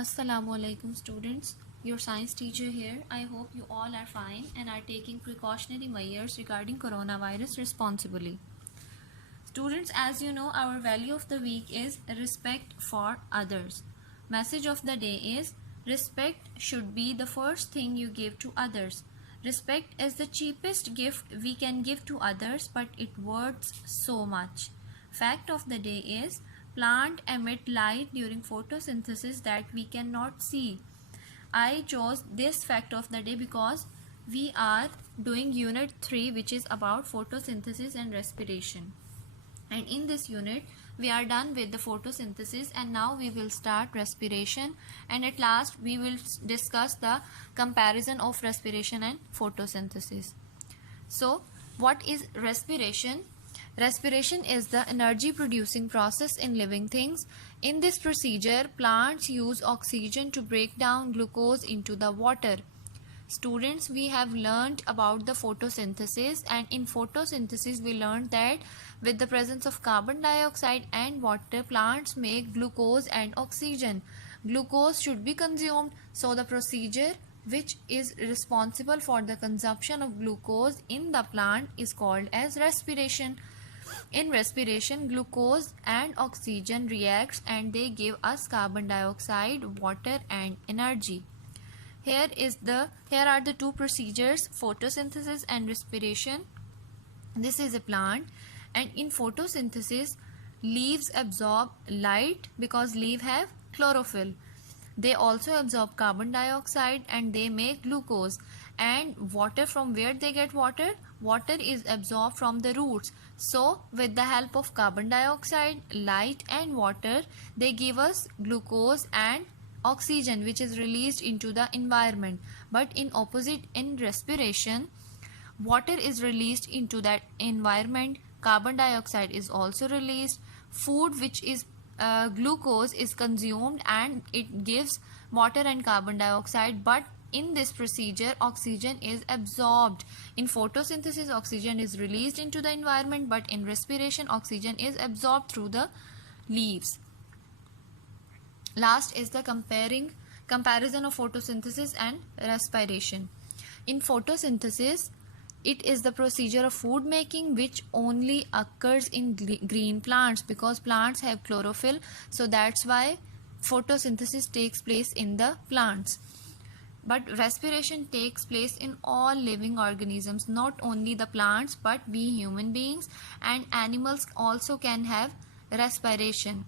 Assalamu alaikum students, your science teacher here. I hope you all are fine and are taking precautionary measures regarding coronavirus responsibly. Students, as you know, our value of the week is respect for others. Message of the day is respect should be the first thing you give to others. Respect is the cheapest gift we can give to others, but it worth so much. Fact of the day is plant emit light during photosynthesis that we cannot see. I chose this fact of the day because we are doing unit 3, which is about photosynthesis and respiration. And in this unit we are done with the photosynthesis, and now we will start respiration, and at last we will discuss the comparison of respiration and photosynthesis. So what is respiration? Respiration is the energy producing process in living things. In this procedure, plants use oxygen to break down glucose into the water. Students, we have learned about the photosynthesis, and in photosynthesis we learned that with the presence of carbon dioxide and water, plants make glucose and oxygen. Glucose should be consumed, so the procedure which is responsible for the consumption of glucose in the plant is called as respiration. In respiration, glucose and oxygen reacts and they give us carbon dioxide, water and energy. Here are the two procedures, photosynthesis and respiration. This is a plant, and in photosynthesis leaves absorb light because leaves have chlorophyll. They also absorb carbon dioxide and they make glucose. And water, from where they get water? Water is absorbed from the roots. So with the help of carbon dioxide, light and water, they give us glucose and oxygen, which is released into the environment. But in opposite, in respiration, water is released into that environment, carbon dioxide is also released, food which is glucose is consumed and it gives water and carbon dioxide. But in this procedure, oxygen is absorbed. In photosynthesis, oxygen is released into the environment, but in respiration, oxygen is absorbed through the leaves. Last is the comparison of photosynthesis and respiration. In photosynthesis, it is the procedure of food making which only occurs in green plants, because plants have chlorophyll, so that's why photosynthesis takes place in the plants. But respiration takes place in all living organisms, not only the plants, but we human beings and animals also can have respiration.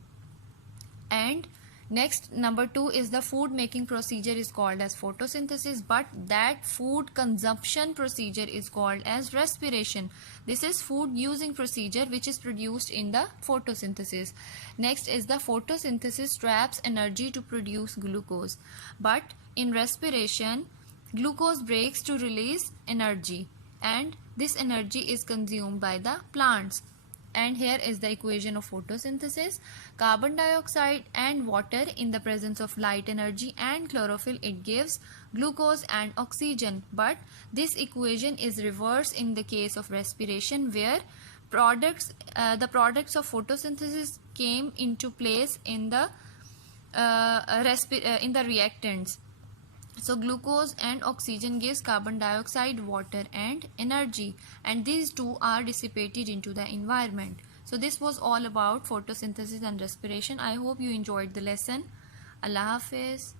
And next, number 2 is the food making procedure is called as photosynthesis, but that food consumption procedure is called as respiration. This is food using procedure which is produced in the photosynthesis. Next is the photosynthesis traps energy to produce glucose, but in respiration, glucose breaks to release energy, and this energy is consumed by the plants. And here is the equation of photosynthesis. Carbon dioxide and water in the presence of light energy and chlorophyll, it gives glucose and oxygen. But this equation is reversed in the case of respiration, where the products of photosynthesis came into place in the reactants. So glucose and oxygen gives carbon dioxide, water and energy, and these two are dissipated into the environment. So this was all about photosynthesis and respiration. I hope you enjoyed the lesson. Allah Hafiz.